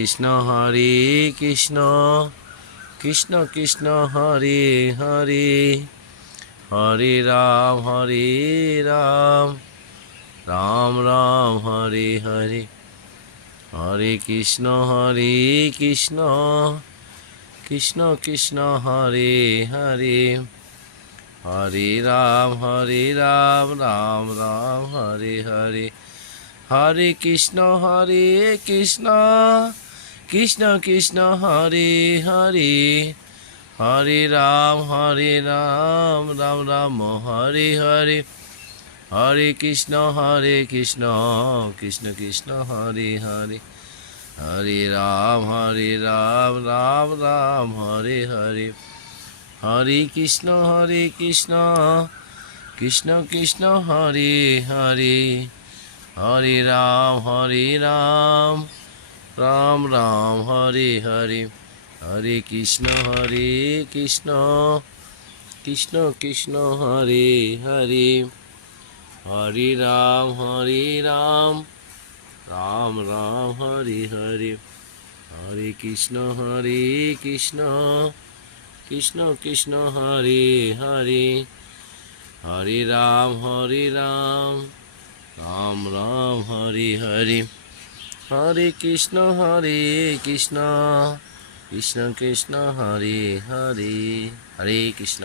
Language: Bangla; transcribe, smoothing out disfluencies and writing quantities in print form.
কৃষ্ণ হরে কৃষ্ণ কৃষ্ণ কৃষ্ণ হরে হরে হরে রাম রাম রাম হরে হরে হরে কৃষ্ণ কৃষ্ণ কৃষ্ণ হরে হরে হরে রাম রাম রাম হরে হরে হরে কৃষ্ণ কৃষ্ণ কৃষ্ণ হরে হরে হরে রাম রাম রাম হরে হরে হরে কৃষ্ণ কৃষ্ণ কৃষ্ণ হরে হরে হরে রাম রাম রাম হরে হরে হরে কৃষ্ণ কৃষ্ণ কৃষ্ণ হরে হরে হরে রাম রাম রাম হরে হরে হরে কৃষ্ণ কৃষ্ণ কৃষ্ণ হরে হরে হরে রাম রাম রাম হরে হরে হরে কৃষ্ণ কৃষ্ণ কৃষ্ণ হরে হরে হরে রাম রাম রাম হরে হরে হরে কৃষ্ণ কৃষ্ণ কৃষ্ণ হরে হরে হরে কৃষ্ণ।